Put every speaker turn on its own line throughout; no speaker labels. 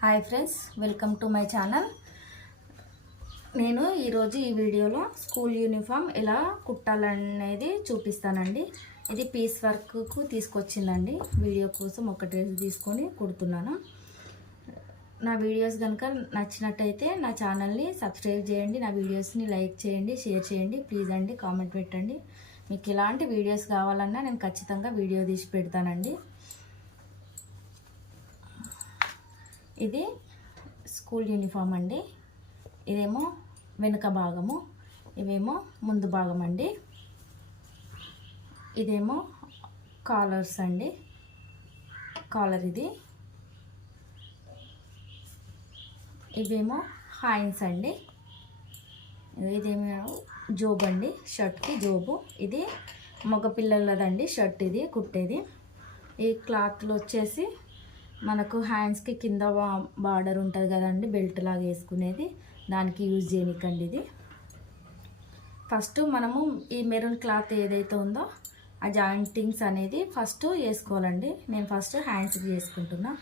Hi friends welcome to my channel. నేను ఈరోజు ఈ వీడియోలో స్కూల్ యూనిఫామ్ ఎలా కుట్టాలనేది చూపిస్తానండి. ఇది పీస్ వర్క్కు తీసుకొచ్చిందండి. వీడియో కోసం ఒక డ్రెస్ తీసుకొని కుడుతున్నాను. నా వీడియోస్ కనుక నచ్చినట్టయితే నా ఛానల్ని సబ్స్క్రైబ్ చేయండి నా వీడియోస్ని లైక్ చేయండి షేర్ చేయండి ప్లీజ్ అండి కామెంట్ పెట్టండి. మీకు ఎలాంటి వీడియోస్ కావాలన్నా నేను ఖచ్చితంగా వీడియో తీసి పెడతానండి. ఇది స్కూల్ యూనిఫామ్ అండి. ఇదేమో వెనుక భాగము ఇవేమో ముందు భాగం అండి. ఇదేమో కాలర్స్ అండి. కాలర్ ఇది. ఇవేమో హాయిన్స్ అండి. ఇదేమో జోబ్ అండి షర్ట్కి జోబు. ఇది మగపిల్లలదండి షర్ట్ ఇది కుట్టేది ఈ క్లాత్లు వచ్చేసి మనకు హ్యాండ్స్కి కింద బార్డర్ ఉంటుంది కదండి బెల్ట్ లాగా వేసుకునేది. దానికి యూజ్ చేయనికండి ఇది. ఫస్ట్ మనము ఈ మెరూన్ క్లాత్ ఏదైతే ఉందో ఆ జాయింటింగ్స్ అనేది ఫస్ట్ వేసుకోవాలండి. నేను ఫస్ట్ హ్యాండ్స్కి చేసుకుంటున్నా.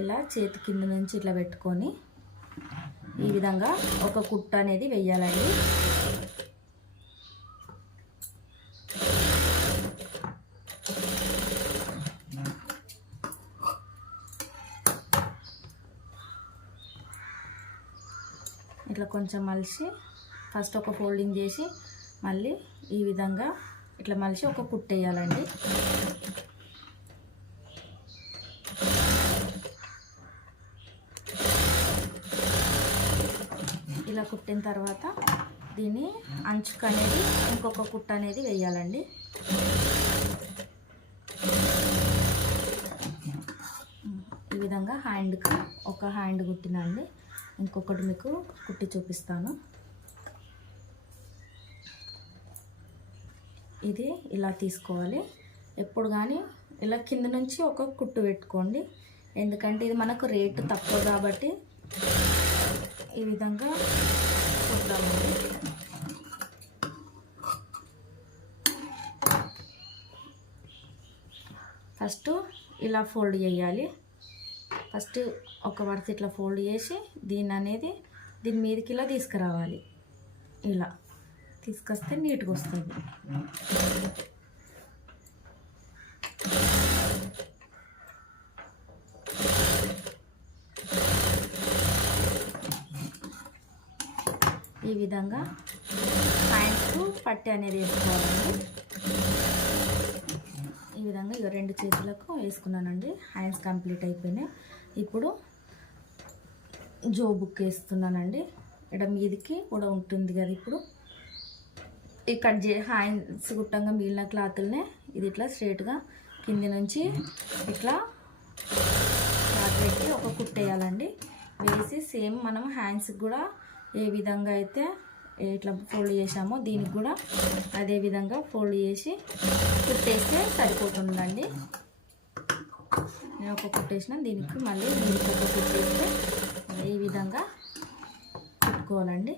ఇలా చేతి కింద నుంచి ఇట్లా పెట్టుకొని ఈ విధంగా ఒక కుట్ట అనేది వెయ్యాలండి ఇట్లా కొంచెం మలిచి ఫస్ట్ ఒక ఫోల్డింగ్ చేసి మళ్ళీ ఈ విధంగా ఇట్లా మలిసి ఒక కుట్టేయాలండి ఇలా కుట్టిన తర్వాత దీన్ని అంచుకు అనేది ఇంకొక కుట్ట అనేది వేయాలండి. ఈ విధంగా హ్యాండ్కి ఒక హ్యాండ్ కుట్టినండి ఇంకొకటి మీకు కుట్టి చూపిస్తాను. ఇది ఇలా తీసుకోవాలి. ఎప్పుడు కానీ ఇలా కింద నుంచి ఒక కుట్టు పెట్టుకోండి. ఎందుకంటే ఇది మనకు రేటు తక్కువ కాబట్టి ఈ విధంగా కుట్టాలండి. ఫస్ట్ ఇలా ఫోల్డ్ చేయాలి. ఫస్ట్ ఒక వరుస ఇట్లా ఫోల్డ్ చేసి దీన్ని అనేది దీని మీదకి ఇలా తీసుకురావాలి. ఇలా తీసుకొస్తే నీట్గా వస్తుంది. ఈ విధంగా హ్యాండ్స్కు పట్టి అనేది వేసుకోవాలండి. ఈ విధంగా ఇక రెండు చేతులకు వేసుకున్నానండి. హ్యాండ్స్ కంప్లీట్ అయిపోయినాయి. ఇప్పుడు జో బుక్ వేస్తున్నానండి. ఇక్కడ మీదికి కూడా ఉంటుంది కదా ఇప్పుడు. ఈ కట్ చే హ్యాండ్స్ గుట్టంగా మిగిలిన క్లాత్లనే ఇది ఇట్లా స్ట్రేట్గా కింది నుంచి ఇట్లా క్లాత్ పెట్టి ఒక కుట్టేయాలండి వేసి సేమ్ మనం హ్యాండ్స్కి కూడా ఏ విధంగా అయితే ఇట్లా ఫోల్డ్ చేసామో దీనికి కూడా అదే విధంగా ఫోల్డ్ చేసి కుట్టేస్తే సరిపోతుందండి. నేను ఒక కుట్టేసిన దీనికి మళ్ళీ దీనికి ఒక కుట్టేస్తే ఈ విధంగా కుట్టుకోవాలండి.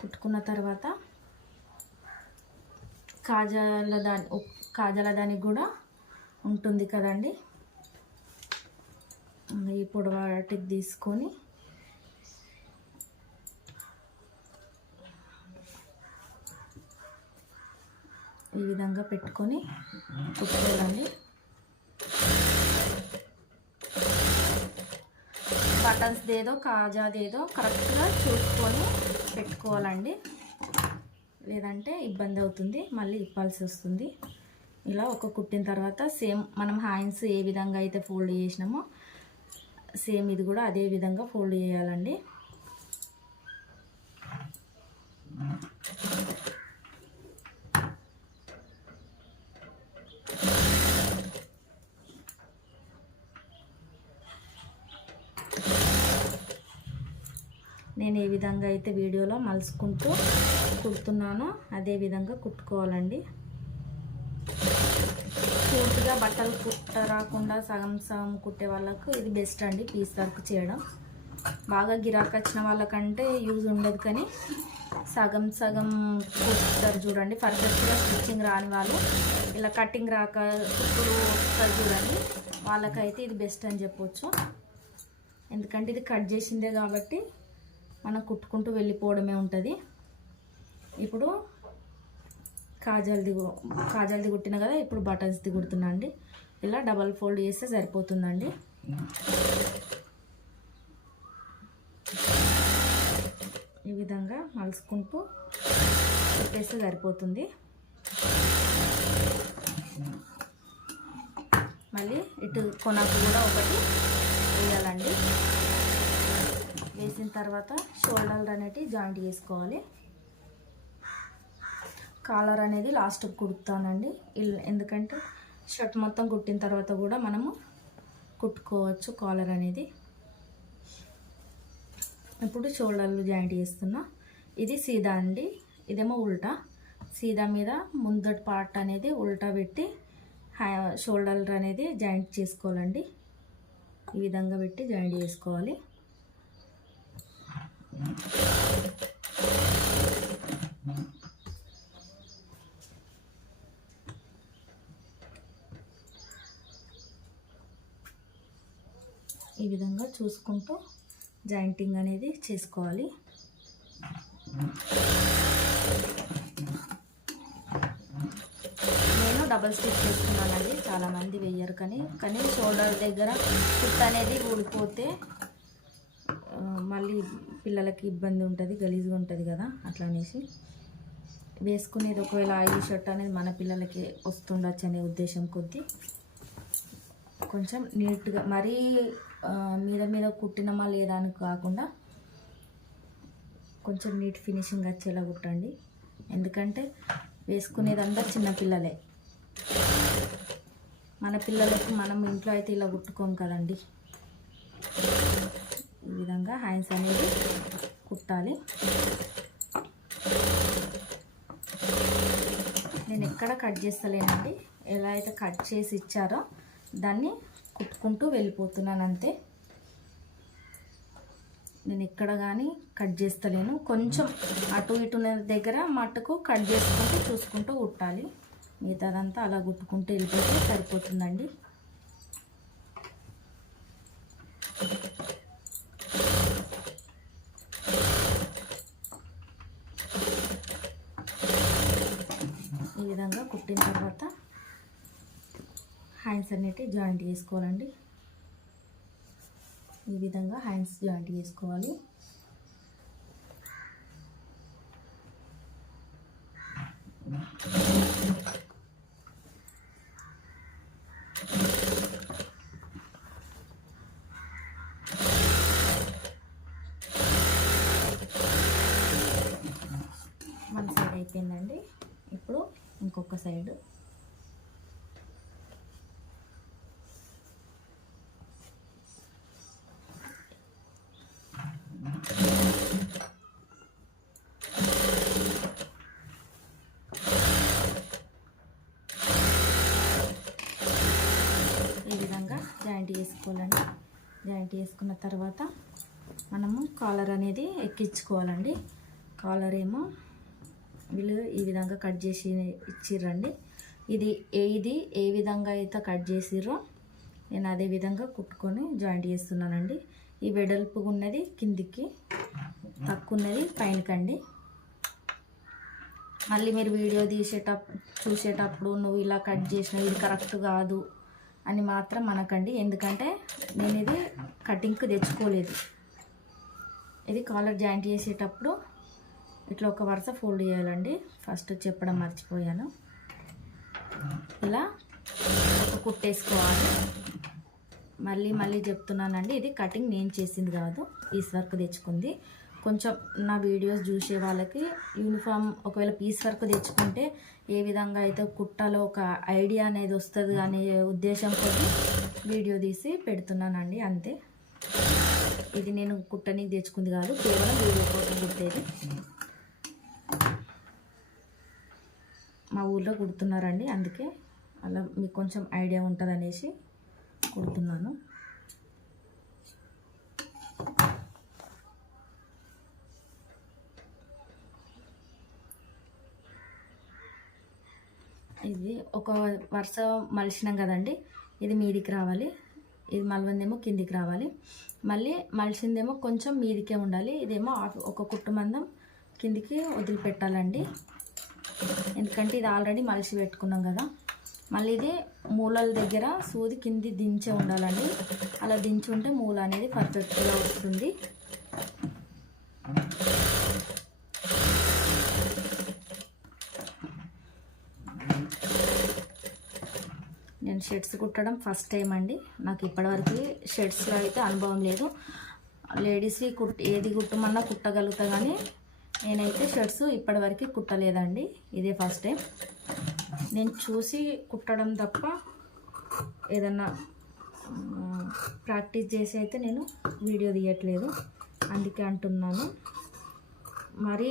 కుట్టుకున్న తర్వాత కాజాల దాని కాజాల దానికి కూడా ఉంటుంది కదండి. ఈ పొడవాటికి తీసుకొని ఈ విధంగా పెట్టుకొని కుట్టుకోవాలండి. బటన్స్ ఏదో కాజాదేదో కరెక్ట్గా చూసుకొని పెట్టుకోవాలండి. లేదంటే ఇబ్బంది అవుతుంది మళ్ళీ ఇప్పాల్సి వస్తుంది. ఇలా ఒక కుట్టిన తర్వాత సేమ్ మనం హ్యాండ్స్ ఏ విధంగా అయితే ఫోల్డ్ చేసినామో సేమ్ ఇది కూడా అదే విధంగా ఫోల్డ్ చేయాలండి. నేను ఏ విధంగా అయితే వీడియోలో మలుసుకుంటూ కుడుతున్నానో అదే విధంగా కుట్టుకోవాలండి. పూర్తిగా బట్టలు కుట్ట రాకుండా సగం సగం కుట్టే వాళ్ళకు ఇది బెస్ట్ అండి పీస్ వర్క్ చేయడం. బాగా గిరాక్ వచ్చిన వాళ్ళకంటే యూజ్ ఉండదు కానీ సగం సగం కుట్టారు చూడండి. పర్ఫెక్ట్గా స్టిచ్చింగ్ రాని వాళ్ళు ఇలా కటింగ్ రాక కుట్టులు వస్తారు చూడండి. వాళ్ళకైతే ఇది బెస్ట్ అని చెప్పొచ్చు. ఎందుకంటే ఇది కట్ చేసిందే కాబట్టి మనం కుట్టుకుంటూ వెళ్ళిపోవడమే ఉంటుంది. ఇప్పుడు కాజల్ది కాజల్ది కుట్టిన కదా ఇప్పుడు బటన్స్ది కుడుతున్నా అండి. ఇలా డబల్ ఫోల్డ్ చేస్తే సరిపోతుందండి. ఈ విధంగా మలుసుకుంటూ కుట్టేస్తే సరిపోతుంది. మళ్ళీ ఇటు కొనకు కూడా ఒకటి వేయాలండి. వేసిన తర్వాత షోల్డర్లు అనేటివి జాయింట్ చేసుకోవాలి. కాలర్ అనేది లాస్ట్ కుడుతానండి. ఎందుకంటే షర్ట్ మొత్తం కుట్టిన తర్వాత కూడా మనము కుట్టుకోవచ్చు కాలర్ అనేది. ఇప్పుడు షోల్డర్లు జాయింట్ చేస్తున్నా. ఇది సీదా అండి. ఇదేమో ఉల్టా. సీదా మీద ముందటి పార్ట్ అనేది ఉల్టా పెట్టి హ్యా- షోల్డర్ అనేది జాయింట్ చేసుకోవాలండి. ఈ విధంగా పెట్టి జాయింట్ చేసుకోవాలి. ఈ విధంగా చూసుకుంటూ జాయింటింగ్ అనేది చేసుకోవాలి. నేను డబల్ స్టిచ్ చేసుకున్నానండి. చాలామంది వెయ్యరు కానీ కానీ షోల్డర్ దగ్గర ఫిట్ అనేది ఊడిపోతే మళ్ళీ పిల్లలకి ఇబ్బంది ఉంటుంది గలీజ్గా ఉంటుంది కదా అట్లా అనేసి. వేసుకునేది ఒకవేళ ఆయిల్ షర్ట్ అనేది మన పిల్లలకి వస్తుండొచ్చు అనే ఉద్దేశం కొద్దీ కొంచెం నీట్గా మరీ మీద మీద కుట్టినమా లేదా అని కాకుండా కొంచెం నీట్ ఫినిషింగ్ వచ్చేలా కుట్టండి. ఎందుకంటే వేసుకునేదంతా చిన్నపిల్లలే మన పిల్లలకి మనం ఇంట్లో అయితే ఇలా కుట్టుకోం కదండి. ఈ విధంగా హ్యాండ్స్ అనేది కుట్టాలి. నేను ఎక్కడ కట్ చేస్తలేనండి. ఎలా అయితే కట్ చేసి ఇచ్చారో దాన్ని కుట్టుకుంటూ వెళ్ళిపోతున్నాను అంతే. నేను ఎక్కడ కానీ కట్ చేస్తలేను. కొంచెం అటు ఇటు దగ్గర మట్టుకు కట్ చేసుకుంటూ చూసుకుంటూ కుట్టాలి. మిగతాదంతా అలా కుట్టుకుంటూ వెళ్ళిపోతే సరిపోతుందండి ఈ విధంగా కుట్టిన తర్వాత హ్యాండ్స్ అనేటివి జాయింట్ చేసుకోవాలండి. ఈ విధంగా హ్యాండ్స్ జాయింట్ చేసుకోవాలి మన సైడ్ అయిపోయిందండి ఇప్పుడు ఇంకొక సైడ్ ఈ విధంగా జాయింట్ జాయింట్ చేసుకున్న తర్వాత మనము కాలర్ అనేది ఎక్కించుకోవాలండి. కాలర్ ఏమో వీళ్ళు ఈ విధంగా కట్ చేసి ఇచ్చిర్రండి. ఇది ఏది ఏ విధంగా అయితే కట్ చేసిర్రో నేను అదే విధంగా కుట్టుకొని జాయింట్ చేస్తున్నానండి. ఈ వెడల్పుగా ఉన్నది కిందికి తక్కువ ఉన్నది పైనకండి. మళ్ళీ మీరు వీడియో తీసేటప్పుడు చూసేటప్పుడు నువ్వు ఇలా కట్ చేసినావు ఇది కరెక్ట్ కాదు అని మాత్రం అనకండి. ఎందుకంటే నేను ఇది కటింగ్కి తెచ్చుకోలేదు. ఇది కాలర్ జాయింట్ చేసేటప్పుడు ఇట్లా ఒక వరుస ఫోల్డ్ చేయాలండి. ఫస్ట్ చెప్పడం మర్చిపోయాను. ఇలా ఒక కుట్టేసుకోవాలి. మళ్ళీ మళ్ళీ చెప్తున్నానండి ఇది కటింగ్ నేను చేసింది కాదు ఈస్ వర్క్ తెచ్చుకుంది. కొంచెం నా వీడియోస్ చూసే వాళ్ళకి యూనిఫామ్ ఒకవేళ పీస్ వర్క్ తెచ్చుకుంటే ఏ విధంగా అయితే కుట్టలో ఒక ఐడియా అనేది వస్తుంది అనే ఉద్దేశంతో వీడియో తీసి పెడుతున్నానండి అంతే. ఇది నేను కుట్టనికి తెచ్చుకుంది కాదు కేవలం వీడియో కోసం కుట్టేది. మా ఊళ్ళో కుడుతున్నారండి అందుకే అలా మీకు కొంచెం ఐడియా ఉంటుంది అనేసి కుడుతున్నాను. ఇది ఒక వరుస మలిచినాం కదండి. ఇది మీదికి రావాలి. ఇది మలవందేమో కిందికి రావాలి. మళ్ళీ మలిసిందేమో కొంచెం మీదికే ఉండాలి. ఇదేమో ఒక కుట్టు కిందికి వదిలిపెట్టాలండి. ఎందుకంటే ఇది ఆల్రెడీ మలిసి పెట్టుకున్నాం కదా. మళ్ళీ ఇది మూలల దగ్గర సూది కింది దించే ఉండాలండి. అలా దించి ఉంటే మూల అనేది పర్ఫెక్ట్గా వస్తుంది. నేను షర్ట్స్ కుట్టడం ఫస్ట్ టైం అండి. నాకు ఇప్పటివరకు షర్ట్స్లో అయితే అనుభవం లేదు. లేడీస్వి కుట్ ఏది కుట్టమన్నా కుట్టగలుగుతా కానీ నేనైతే షర్ట్స్ ఇప్పటివరకు కుట్టలేదండి. ఇదే ఫస్ట్ టైం. నేను చూసి కుట్టడం తప్ప ఏదన్నా ప్రాక్టీస్ చేసి అయితే నేను వీడియో తీయట్లేదు. అందుకే అంటున్నాను. మరి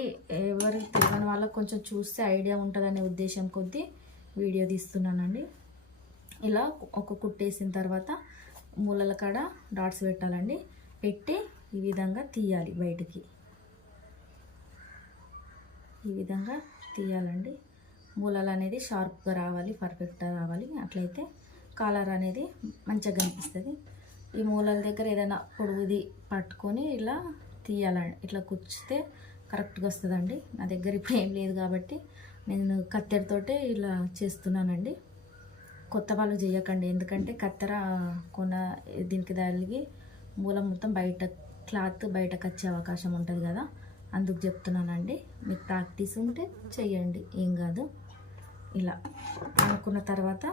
ఎవరికి తెలియని వాళ్ళకి కొంచెం చూస్తే ఐడియా ఉంటుందనే ఉద్దేశం కొద్దీ వీడియో తీస్తున్నానండి. ఇలా ఒక కుట్టేసిన తర్వాత మూలల కాడ డాట్స్ పెట్టాలండి. పెట్టి ఈ విధంగా తీయాలి బయటికి. ఈ విధంగా తీయాలండి. మూలలు అనేది షార్ప్గా రావాలి పర్ఫెక్ట్గా రావాలి. అట్లయితే కాలర్ అనేది మంచిగా కనిపిస్తుంది. ఈ మూలల దగ్గర ఏదైనా పొడుగుది పట్టుకొని ఇలా తీయాలండి. ఇట్లా కుచ్చితే కరెక్ట్గా వస్తుందండి. నా దగ్గర ఇప్పుడు ఏం లేదు కాబట్టి నేను కత్తెరతోటే ఇలా చేస్తున్నానండి. కొత్త వాళ్ళు చేయకండి. ఎందుకంటే కత్తెర కొన దీనికి తగిలి మూలం మొత్తం బయట క్లాత్ బయటకు వచ్చే అవకాశం ఉంటుంది కదా. అందుకు చెప్తున్నానండి. మీకు ప్రాక్టీస్ ఉంటే చేయండి. ఏం కాదు. ఇలా అనుకున్న తర్వాత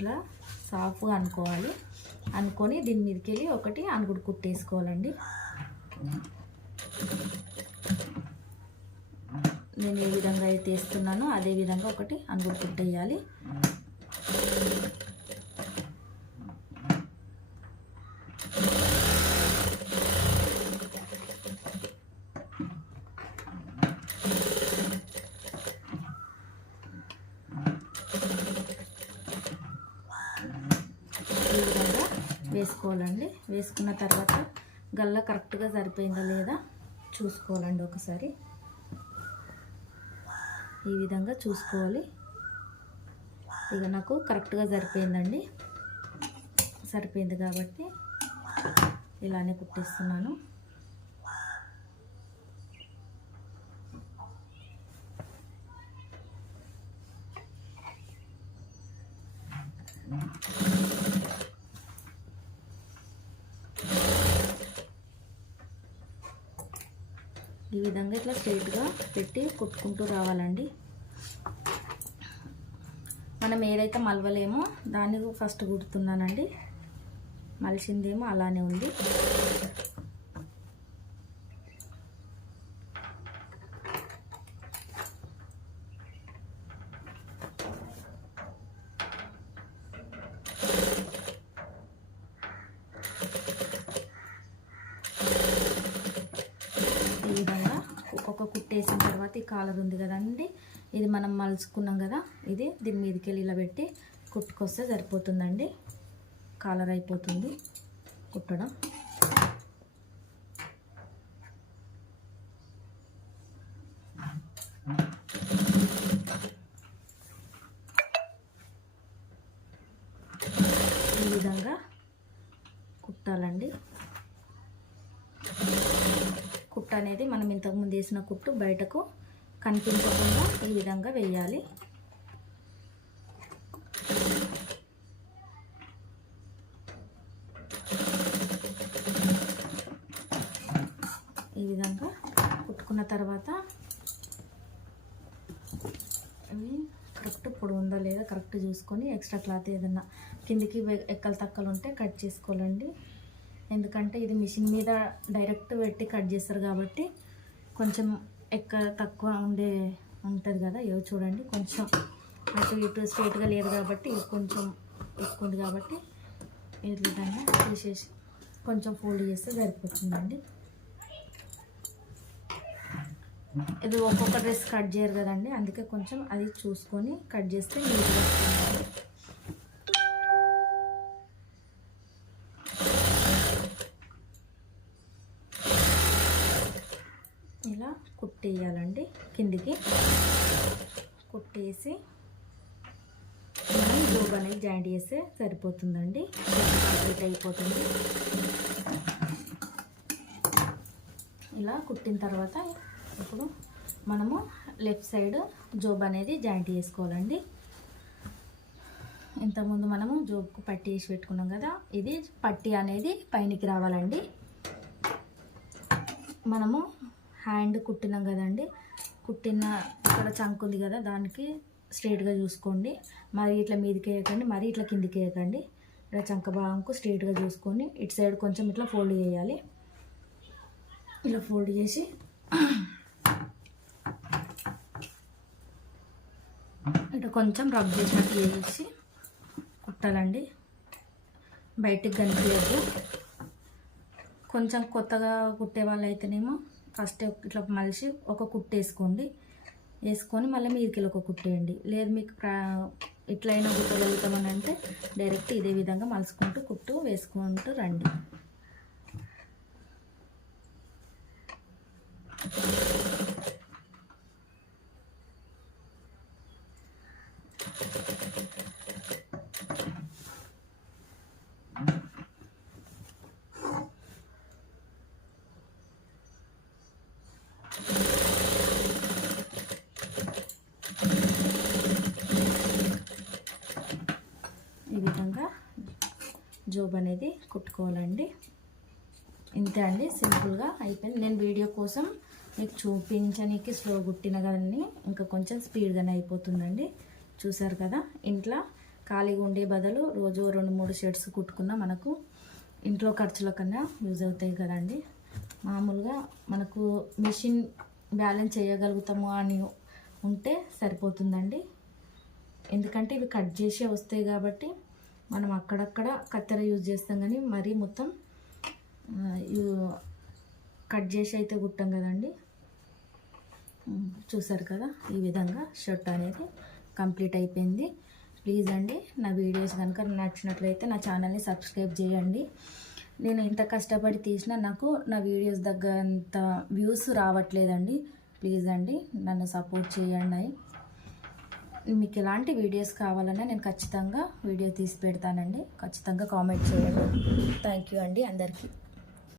ఇలా సాఫ్గా అనుకోవాలి. అనుకొని దీని మీదకి వెళ్ళి ఒకటి అనుగుడు కుట్టేసుకోవాలండి. నేను ఏ విధంగా అయితే వేస్తున్నానో అదే విధంగా ఒకటి అనుగుడు కుట్టేయాలి. వేసుకోవాలండి. వేసుకున్న తర్వాత గల్ల కరెక్ట్గా సరిపోయిందా లేదా చూసుకోవాలండి ఒకసారి. ఈ విధంగా చూసుకోవాలి. ఇక నాకు కరెక్ట్గా సరిపోయిందండి. సరిపోయింది కాబట్టి ఇలానే కుట్టిస్తున్నాను. ఈ విధంగా ఇట్లా స్ట్రైట్గా పెట్టి కుట్టుకుంటూ రావాలండి. మనం ఏదైతే మలవలేమో దాన్ని ఫస్ట్ కుడుతున్నానండి మలిసిందేమో అలానే ఉంది. ఈ విధంగా ఒక్కొక్క కుట్టేసిన తర్వాత ఈ కాలర్ ఉంది కదండి. ఇది మనం మలుచుకున్నాం కదా ఇది దీని మీదకి వెళ్ళి ఇలా పెట్టి కుట్టుకొస్తే సరిపోతుందండి. కాలర్ అయిపోతుంది కుట్టడం. ఈ విధంగా కుట్టాలండి. కుట్ట అనేది మనం ఇంతకుముందు వేసిన కుట్టు బయటకు కనిపించకుండా ఈ విధంగా వేయాలి. ఈ విధంగా కుట్టుకున్న తర్వాత ఇవి కరెక్ట్ పొడి ఉందా లేదా కరెక్ట్ చూసుకొని ఎక్స్ట్రా క్లాత్ ఏదన్నా కిందికి ఎక్కలు తక్కలు ఉంటే కట్ చేసుకోవాలండి. ఎందుకంటే ఇది మిషన్ మీద డైరెక్ట్ పెట్టి కట్ చేస్తారు కాబట్టి కొంచెం ఎక్క తక్కువ ఉండే ఉంటుంది కదా ఏవో చూడండి. కొంచెం అటు ఇటు స్ట్రైట్గా లేదు కాబట్టి కొంచెం ఎక్కువ ఉంది కాబట్టి ఈ విధంగా తీసేసి కొంచెం ఫోల్డ్ చేస్తే సరిపోతుందండి. ఇది ఒక్కొక్క డ్రెస్ కట్ చేయరు కదండి అందుకే కొంచెం అది చూసుకొని కట్ చేస్తే నీట్గా ఇలా కుట్టేయాలండి కిందికి. కుట్టేసి మనం జోబ్ అనేది జాయింట్ చేస్తే సరిపోతుందండి. కంప్లీట్ అయిపోతుంది. ఇలా కుట్టిన తర్వాత ఇప్పుడు మనము లెఫ్ట్ సైడ్ జోబ్ అనేది జాయింట్ చేసుకోవాలండి. ఇంతకుముందు మనము జోబ్కు పట్టి వేసి పెట్టుకున్నాం కదా ఇది పట్టి అనేది పైనకి రావాలండి. మనము హ్యాండ్ కుట్టినాం కదండి. కుట్టిన ఇక్కడ చంక్ ఉంది కదా దానికి స్ట్రేట్గా చూసుకోండి. మరి ఇట్లా మీదకి వేయకండి మరి ఇట్లా కిందికి వేయకండి. ఇలా చంక భాగంకు స్ట్రేట్గా చూసుకొని ఇటు సైడ్ కొంచెం ఇట్లా ఫోల్డ్ చేయాలి. ఇలా ఫోల్డ్ చేసి ఇట్లా కొంచెం రబ్ చేసినట్టు చేసి కుట్టాలండి. బయటికి కనిపించదు. కొంచెం కొత్తగా కుట్టే వాళ్ళు అయితేనేమో ఫస్ట్ ఇట్లా మలిసి ఒక కుట్టు వేసుకోండి. వేసుకొని మళ్ళీ మీదకి ఒక కుట్టేయండి లేదు మీకు ఇట్లయినా కుట్టగలుగుతామని అంటే డైరెక్ట్ ఇదే విధంగా మలుసుకుంటూ కుట్టు వేసుకుంటూ రండి. ఈ విధంగా జోబ్ అనేది కుట్టుకోవాలండి. ఇంతే అండి సింపుల్గా అయిపోయింది. నేను వీడియో కోసం మీకు చూపించడానికి స్లో కుట్టిన కానీ ఇంకా కొంచెం స్పీడ్గానే అయిపోతుందండి. చూసారు కదా ఇంట్లో ఖాళీగా ఉండే బదులు రోజు రెండు మూడు షర్ట్స్ కుట్టుకున్నా మనకు ఇంట్లో ఖర్చుల కన్నా యూజ్ అవుతాయి కదండి. మామూలుగా మనకు మిషన్ బ్యాలెన్స్ చేయగలుగుతాము అని ఉంటే సరిపోతుందండి. ఎందుకంటే ఇవి కట్ చేసే వస్తాయి కాబట్టి మనం అక్కడక్కడ కత్తెర యూజ్ చేస్తాం కానీ మరీ మొత్తం కట్ చేసి అయితే కుట్టాం కదండి. చూసారు కదా ఈ విధంగా షర్ట్ అనేది కంప్లీట్ అయిపోయింది. ప్లీజ్ అండి నా వీడియోస్ కనుక నచ్చినట్లయితే నా ఛానల్ని సబ్స్క్రైబ్ చేయండి. నేను ఇంత కష్టపడి తీసినా నాకు నా వీడియోస్ తగ్గంత వ్యూస్ రావట్లేదండి. ప్లీజ్ అండి నన్ను సపోర్ట్ చేయండి. మీకు ఎలాంటి వీడియోస్ కావాలన్నా నేను ఖచ్చితంగా వీడియో తీసి పెడతానండి. ఖచ్చితంగా కామెంట్ చేయండి. థ్యాంక్ యూ అండి అందరికీ.